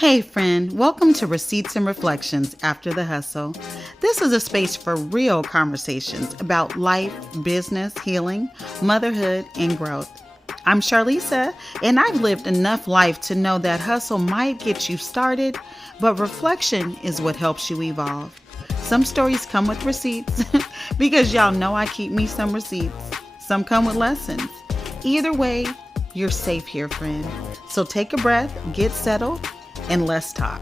Hey friend, welcome to Receipts and Reflections After the Hustle. This is a space for real conversations about life, business, healing, motherhood, and growth. I'm Charlisa, and I've lived enough life to know that hustle might get you started, but reflection is what helps you evolve. Some stories come with receipts, because y'all know I keep me some receipts. Some come with lessons. Either way, you're safe here, friend. So take a breath, get settled, and let's talk.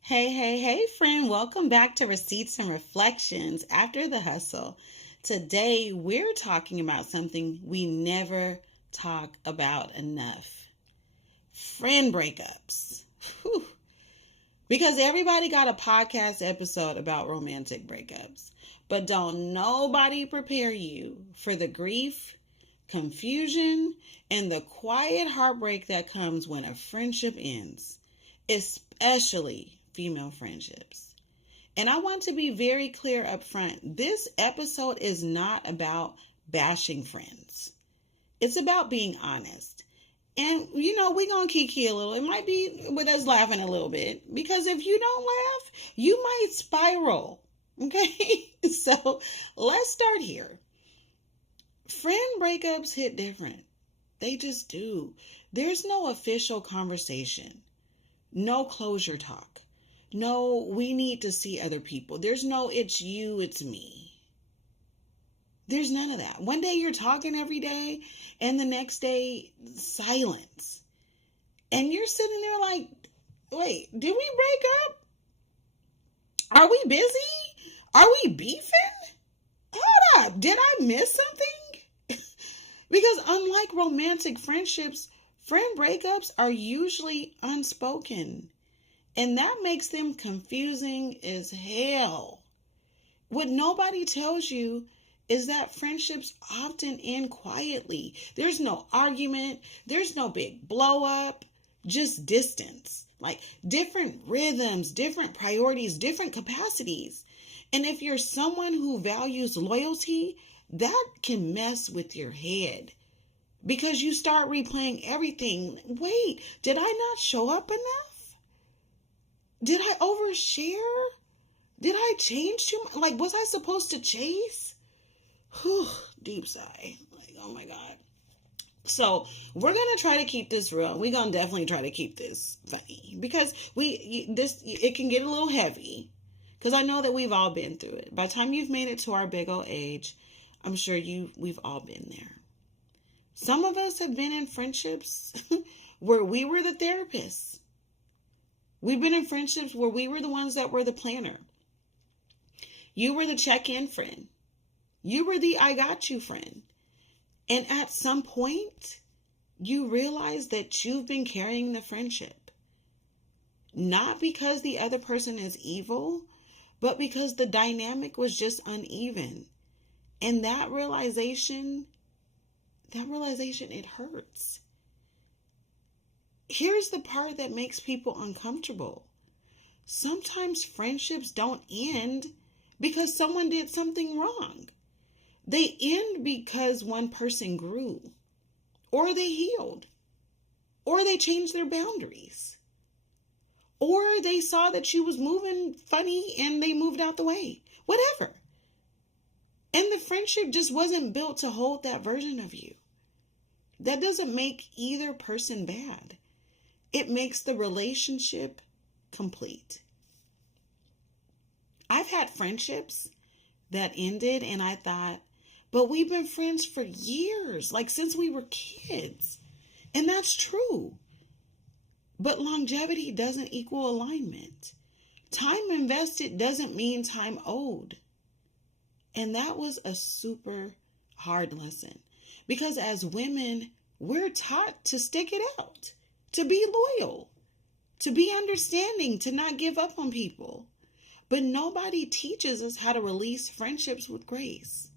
Hey, friend. Welcome back to Receipts and Reflections After the Hustle. Today, we're talking about something we never talk about enough. Friend breakups. Whew. Because everybody got a podcast episode about romantic breakups. But don't nobody prepare you for the grief, confusion, and the quiet heartbreak that comes when a friendship ends, especially female friendships. And I want to be very clear up front. This episode is not about bashing friends. It's about being honest. And, we're going to kiki a little. It might be with us laughing a little bit. Because if you don't laugh, you might spiral. Okay? So let's start here. Friend breakups hit different. They just do. There's no official conversation. No closure talk. No, we need to see other people. There's no, it's you, it's me. There's none of that. One day you're talking every day, and the next day, silence. And you're sitting there like, wait, did we break up? Are we busy? Are we beefing? Hold up, did I miss something? Because unlike romantic friendships, friend breakups are usually unspoken. And that makes them confusing as hell. What nobody tells you is that friendships often end quietly. There's no argument. There's no big blow up. Just distance. Like different rhythms, different priorities, different capacities. And if you're someone who values loyalty, that can mess with your head. Because you start replaying everything. Wait, did I not show up enough? Did I overshare? Did I change too much? Like, was I supposed to chase? Whew, deep sigh. Like, oh my God. So we're going to try to keep this real. We're going to definitely try to keep this funny. Because it can get a little heavy. Because I know that we've all been through it. By the time you've made it to our big old age, I'm sure we've all been there. Some of us have been in friendships where we were the therapists. We've been in friendships where we were the ones that were the planner. You were the check-in friend. You were the I got you friend. And at some point, you realize that you've been carrying the friendship. Not because the other person is evil, but because the dynamic was just uneven. And that realization, it hurts. Here's the part that makes people uncomfortable. Sometimes friendships don't end because someone did something wrong. They end because one person grew, or they healed, or they changed their boundaries, or they saw that you was moving funny and they moved out the way. Whatever. And the friendship just wasn't built to hold that version of you. That doesn't make either person bad. It makes the relationship complete. I've had friendships that ended and I thought, but we've been friends for years, like since we were kids. And that's true. But longevity doesn't equal alignment. Time invested doesn't mean time owed. And that was a super hard lesson. Because as women, we're taught to stick it out. To be loyal, to be understanding, to not give up on people. But nobody teaches us how to release friendships with grace.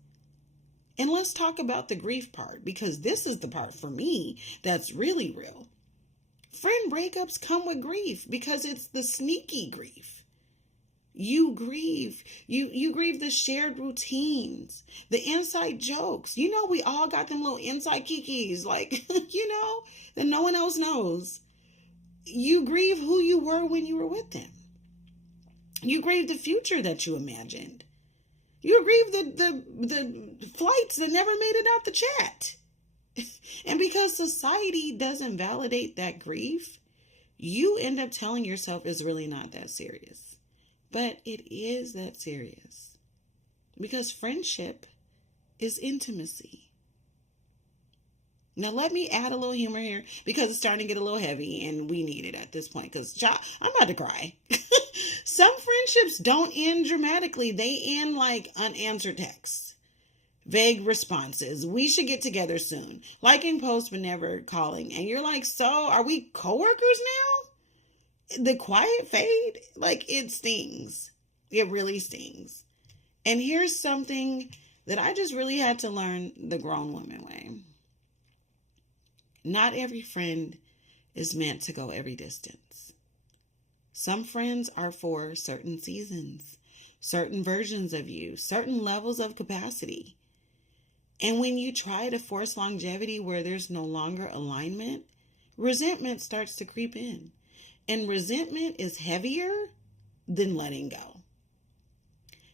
And let's talk about the grief part, because this is the part for me that's really real. Friend breakups come with grief because it's the sneaky grief. You grieve. You grieve the shared routines, the inside jokes. We all got them little inside kikis, like, that no one else knows. You grieve who you were when you were with them. You grieve the future that you imagined. You grieve the flights that never made it out the chat. And because society doesn't validate that grief, you end up telling yourself it's really not that serious. But it is that serious. Because friendship is intimacy. Now, let me add a little humor here because it's starting to get a little heavy and we need it at this point because I'm about to cry. Some friendships don't end dramatically. They end like unanswered texts, vague responses. We should get together soon. Liking posts but never calling. And you're like, so are we coworkers now? The quiet fade, like it stings. It really stings. And here's something that I just really had to learn the grown woman way. Not every friend is meant to go every distance. Some friends are for certain seasons, certain versions of you, certain levels of capacity. And when you try to force longevity where there's no longer alignment, resentment starts to creep in. And resentment is heavier than letting go.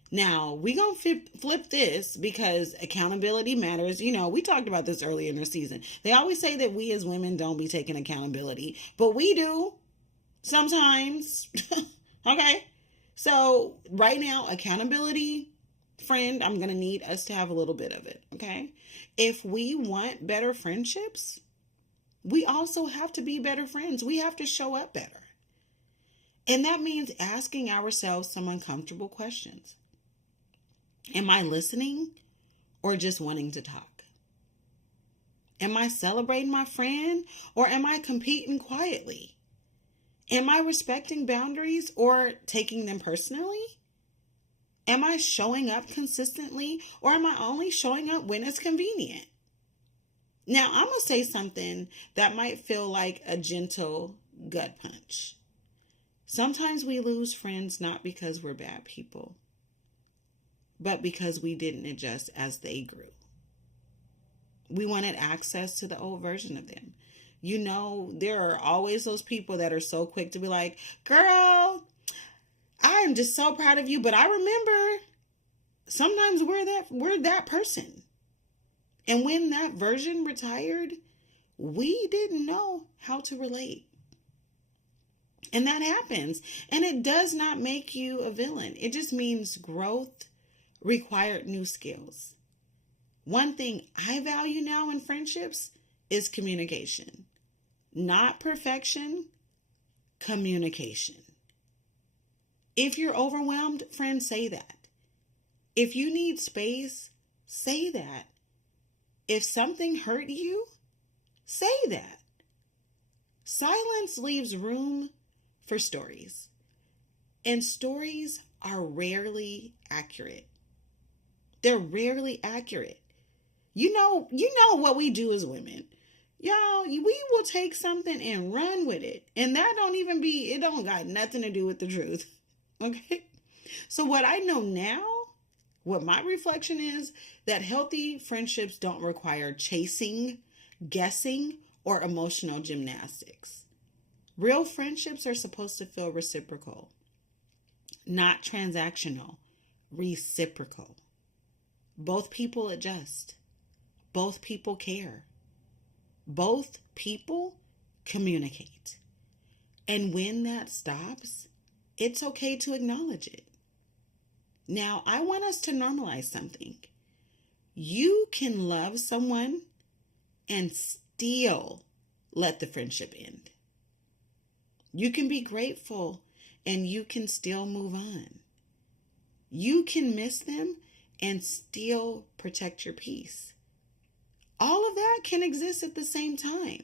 Now, we're going to flip this because accountability matters. We talked about this earlier in the season. They always say that we as women don't be taking accountability, but we do sometimes. Okay? So right now, accountability, friend, I'm going to need us to have a little bit of it. Okay? If we want better friendships, we also have to be better friends. We have to show up better. And that means asking ourselves some uncomfortable questions. Am I listening or just wanting to talk? Am I celebrating my friend or am I competing quietly? Am I respecting boundaries or taking them personally? Am I showing up consistently or am I only showing up when it's convenient? Now, I'm going to say something that might feel like a gentle gut punch. Sometimes we lose friends not because we're bad people, but because we didn't adjust as they grew. We wanted access to the old version of them. There are always those people that are so quick to be like, girl, I'm just so proud of you. But I remember sometimes we're that person. And when that version retired, we didn't know how to relate. And that happens. And it does not make you a villain. It just means growth required new skills. One thing I value now in friendships is communication. Not perfection, communication. If you're overwhelmed, friend, say that. If you need space, say that. If something hurt you, say that. Silence leaves room for stories. And stories are rarely accurate. They're rarely accurate. You know what we do as women. Y'all, we will take something and run with it. And that it don't got nothing to do with the truth. Okay? So what I know now, what my reflection is, that healthy friendships don't require chasing, guessing, or emotional gymnastics. Real friendships are supposed to feel reciprocal, not transactional, reciprocal. Both people adjust. Both people care. Both people communicate. And when that stops, it's okay to acknowledge it. Now, I want us to normalize something. You can love someone and still let the friendship end. You can be grateful and you can still move on. You can miss them and still protect your peace. All of that can exist at the same time.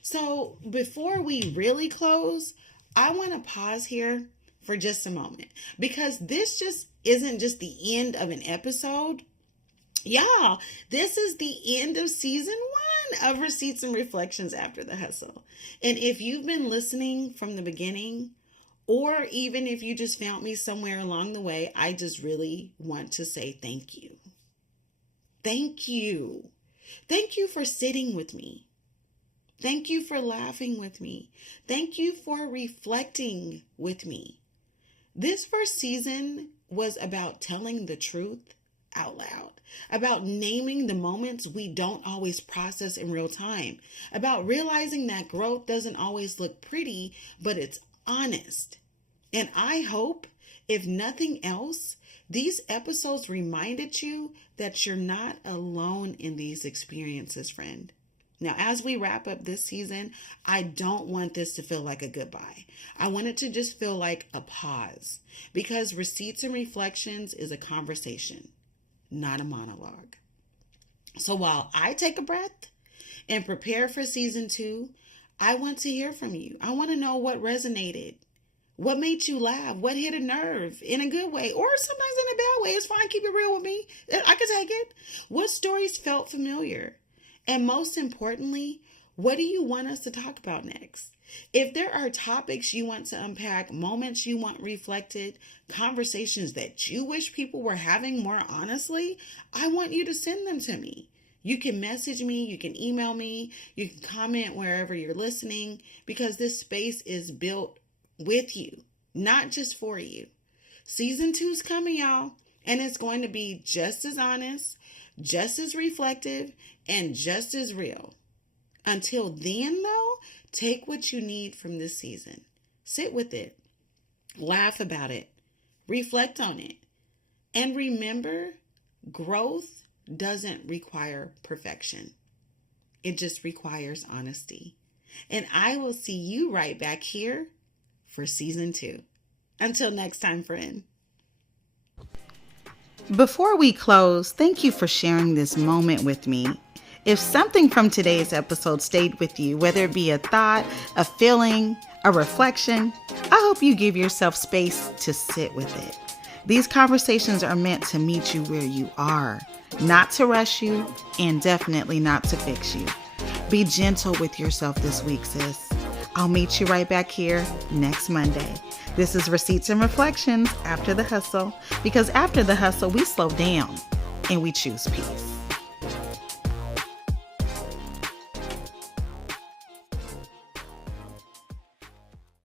So before we really close, I want to pause here for just a moment because this just isn't just the end of an episode. Y'all, this is the end of season 1 of Receipts and Reflections After the Hustle. And if you've been listening from the beginning, Or even if you just found me somewhere along the way, I just really want to say thank you. Thank you. Thank you for sitting with me. Thank you for laughing with me. Thank you for reflecting with me. This first season was about telling the truth out loud, about naming the moments we don't always process in real time, about realizing that growth doesn't always look pretty, but it's honest. And I hope, if nothing else, these episodes reminded you that you're not alone in these experiences, friend. Now, as we wrap up this season, I don't want this to feel like a goodbye. I want it to just feel like a pause, because Receipts and Reflections is a conversation, not a monologue. So while I take a breath and prepare for season 2, I want to hear from you. I want to know what resonated. What made you laugh? What hit a nerve in a good way, or sometimes in a bad way? It's fine. Keep it real with me. I can take it. What stories felt familiar? And most importantly, what do you want us to talk about next? If there are topics you want to unpack, moments you want reflected, conversations that you wish people were having more honestly, I want you to send them to me. You can message me, you can email me, you can comment wherever you're listening, because this space is built with you, not just for you. Season 2's coming, y'all, and it's going to be just as honest, just as reflective, and just as real. Until then, though, take what you need from this season. Sit with it. Laugh about it. Reflect on it. And remember, growth doesn't require perfection. It just requires honesty. And I will see you right back here for season 2. Until next time, friend. Before we close, thank you for sharing this moment with me. If something from today's episode stayed with you, whether it be a thought, a feeling, a reflection, I hope you give yourself space to sit with it. These conversations are meant to meet you where you are, not to rush you, and definitely not to fix you. Be gentle with yourself this week, sis. I'll meet you right back here next Monday. This is Receipts and Reflections after the hustle, because after the hustle, we slow down and we choose peace.